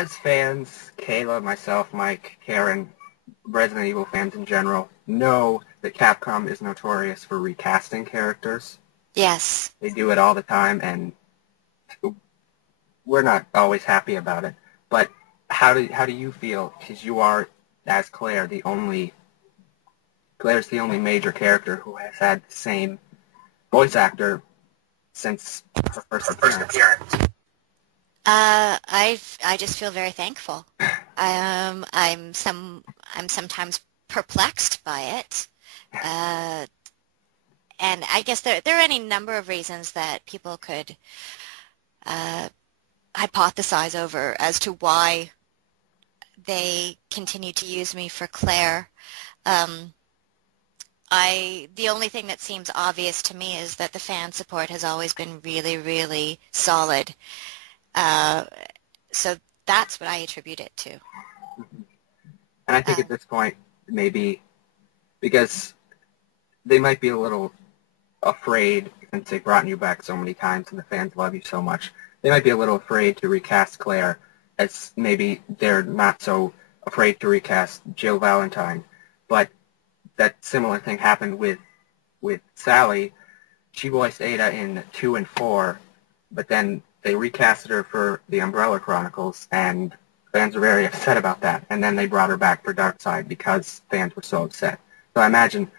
as fans, Kayla, myself, Mike, Karen, Resident Evil fans in general, know that Capcom is notorious for recasting characters. Yes. They do it all the time, and we're not always happy about it. But how do you feel? Because you are, as Claire, Claire's the only major character who has had the same voice actor since her first appearance. I just feel very thankful. I'm sometimes perplexed by it, and I guess there are any number of reasons that people could hypothesize over as to why they continue to use me for Claire. The only thing that seems obvious to me is that the fan support has always been really, really solid. So that's what I attribute it to. And I think at this point, maybe because they might be a little afraid, since they've brought you back so many times and the fans love you so much, they might be a little afraid to recast Claire, as maybe they're not so afraid to recast Jill Valentine. But that similar thing happened with Sally. She voiced Ada in 2 and 4, but then they recasted her for the Umbrella Chronicles, and fans were very upset about that. And then they brought her back for Darkside because fans were so upset. So I imagine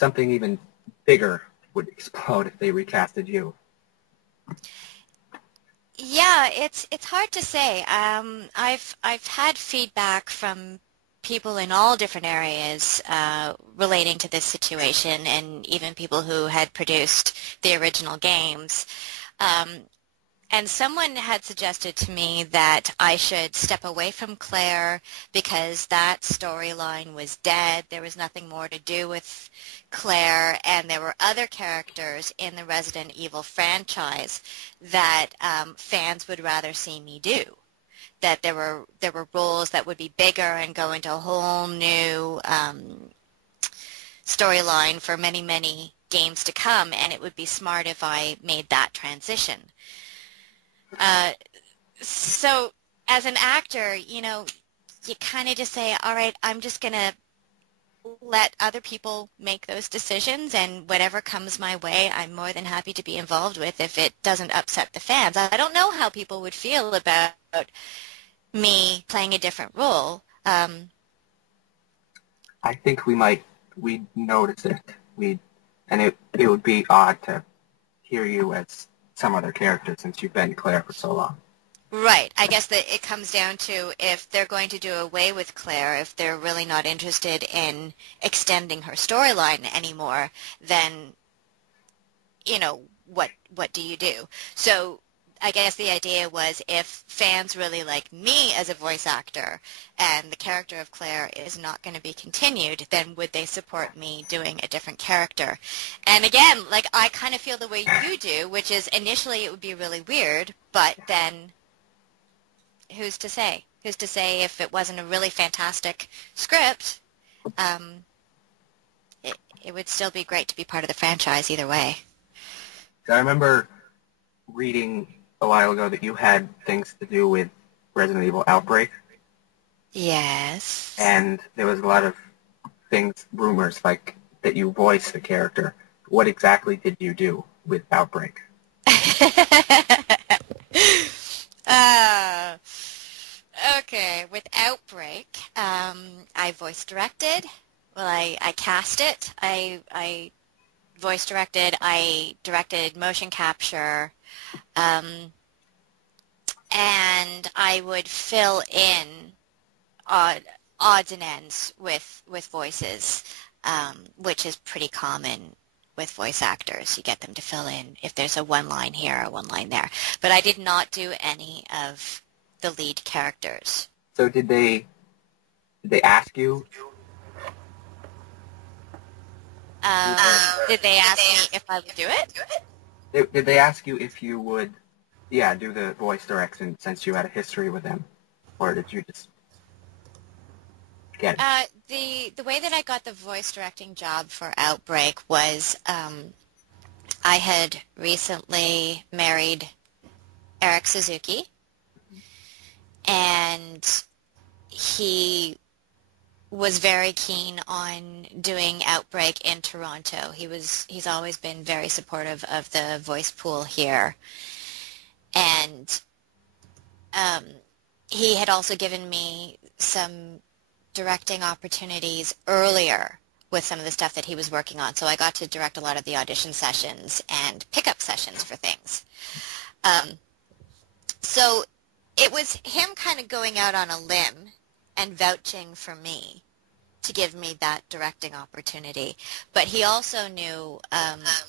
something even bigger would explode if they recasted you. Yeah, it's hard to say. I've had feedback from people in all different areas relating to this situation, and even people who had produced the original games. And someone had suggested to me that I should step away from Claire because that storyline was dead. There was nothing more to do with Claire, and there were other characters in the Resident Evil franchise that fans would rather see me do. That there were roles that would be bigger and go into a whole new storyline for many, many games to come, and it would be smart if I made that transition. So as an actor, you kind of just say, all right, I'm just going to let other people make those decisions, and whatever comes my way, I'm more than happy to be involved with if it doesn't upset the fans. I don't know how people would feel about me playing a different role. I think we'd notice it. And it would be odd to hear you as some other character since you've been Claire for so long. Right. I guess that it comes down to if they're going to do away with Claire, if they're really not interested in extending her storyline anymore, then, what do you do? So I guess the idea was if fans really like me as a voice actor and the character of Claire is not going to be continued, then would they support me doing a different character? And again, I kind of feel the way you do, which is initially it would be really weird, but then who's to say? Who's to say if it wasn't a really fantastic script, it would still be great to be part of the franchise either way. I remember reading a while ago that you had things to do with Resident Evil Outbreak. Yes. And there was a lot of rumors, like that you voiced the character. What exactly did you do with Outbreak? Okay, with Outbreak, I voice directed. Well, I cast it. I voice directed. I directed motion capture. And I would fill in odds and ends with voices, which is pretty common with voice actors. You get them to fill in if there's a one line here or one line there. But I did not do any of the lead characters. So did they ask you? Did they ask me if I would do it? Did they ask you if you would, do the voice direction since you had a history with them? Or did you just get it? The way that I got the voice directing job for Outbreak was I had recently married Eric Suzuki, and he was very keen on doing Outbreak in Toronto. He's always been very supportive of the voice pool here, and he had also given me some directing opportunities earlier with some of the stuff that he was working on. So I got to direct a lot of the audition sessions and pickup sessions for things. So it was him kind of going out on a limb and vouching for me to give me that directing opportunity. But he also knew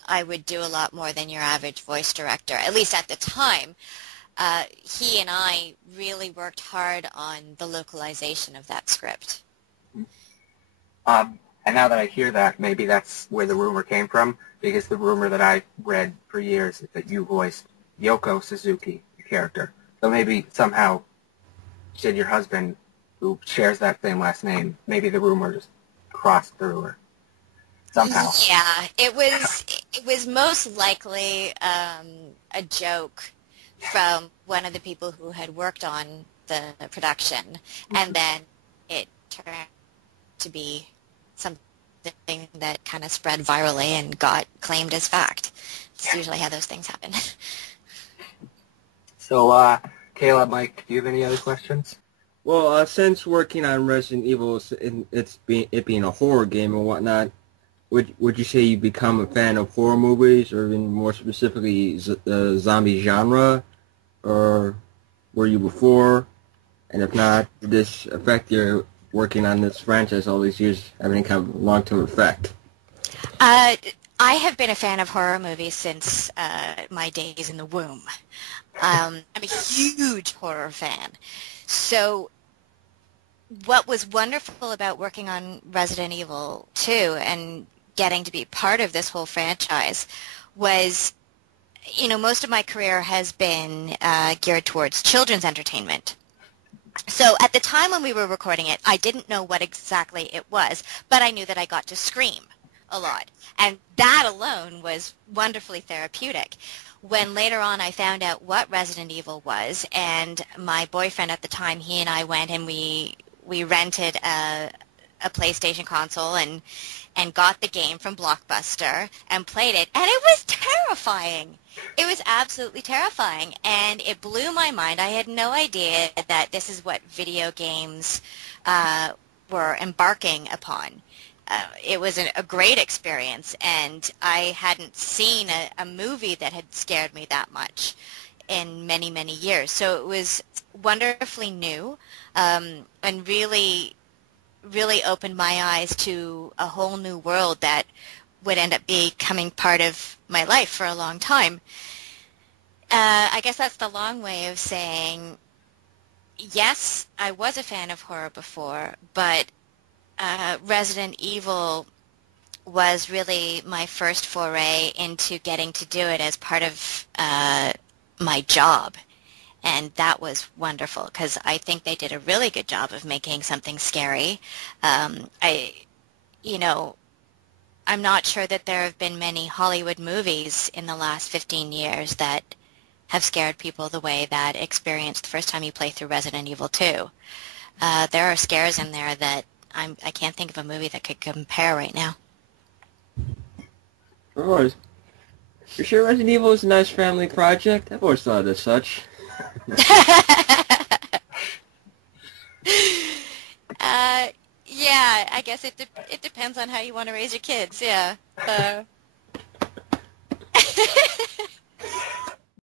I would do a lot more than your average voice director, at least at the time. He and I really worked hard on the localization of that script. And now that I hear that, maybe that's where the rumor came from, because the rumor that I read for years is that you voiced Yoko Suzuki, the character. So maybe somehow you said your husband, who shares that same last name, maybe the rumor just crossed through her somehow. Yeah, it was most likely a joke from one of the people who had worked on the production, and then it turned out to be something that kind of spread virally and got claimed as fact. It's usually how those things happen. So, Kayla, Mike, do you have any other questions? Well, since working on Resident Evil, it being a horror game and whatnot, would you say you become a fan of horror movies, or even more specifically the zombie genre, or were you before? And if not, did this affect your working on this franchise all these years, have any kind of long-term effect? I have been a fan of horror movies since my days in the womb. I'm a huge horror fan. So what was wonderful about working on Resident Evil 2 and getting to be part of this whole franchise was, most of my career has been geared towards children's entertainment. So at the time when we were recording it, I didn't know what exactly it was, but I knew that I got to scream a lot. And that alone was wonderfully therapeutic. When later on I found out what Resident Evil was, and my boyfriend at the time, he and I went and we rented a PlayStation console and got the game from Blockbuster and played it, and it was terrifying. It was absolutely terrifying, and it blew my mind. I had no idea that this is what video games were embarking upon. It was a great experience, and I hadn't seen a movie that had scared me that much in many, many years. So it was wonderfully new, and really, really opened my eyes to a whole new world that would end up becoming part of my life for a long time. I guess that's the long way of saying, yes, I was a fan of horror before, but Resident Evil was really my first foray into getting to do it as part of my job. And that was wonderful because I think they did a really good job of making something scary. I'm not sure that there have been many Hollywood movies in the last 15 years that have scared people the way that experience the first time you play through Resident Evil 2. There are scares in there that I can't think of a movie that could compare right now. Of course. You sure Resident Evil is a nice family project? I've always thought it as such. Yeah, I guess it depends on how you want to raise your kids, yeah.